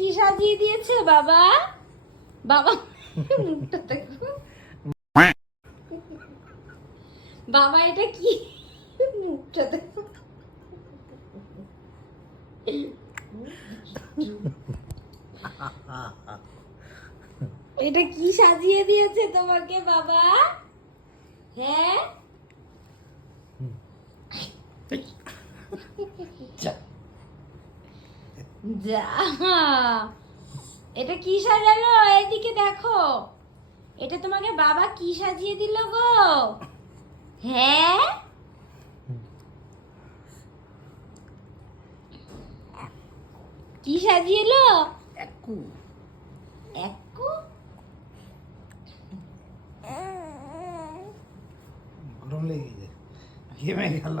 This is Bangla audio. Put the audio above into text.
কি সাজিয়ে দিয়েছে বাবা? বাবা মুখটা দেখো। বাবা এটা কি? মুখটা দেখো। এটা কি সাজিয়ে দিয়েছে তোমাকে বাবা? হ্যাঁ, যা, এটা কি সাজালো? এদিকে দেখো, এটা তোমাকে বাবা কি সাজিয়ে দিল গো? হ্যাঁ, কি সাজিয়ে এলো? একু একু? গরম লেগে গেছে, ঘেমে গেল।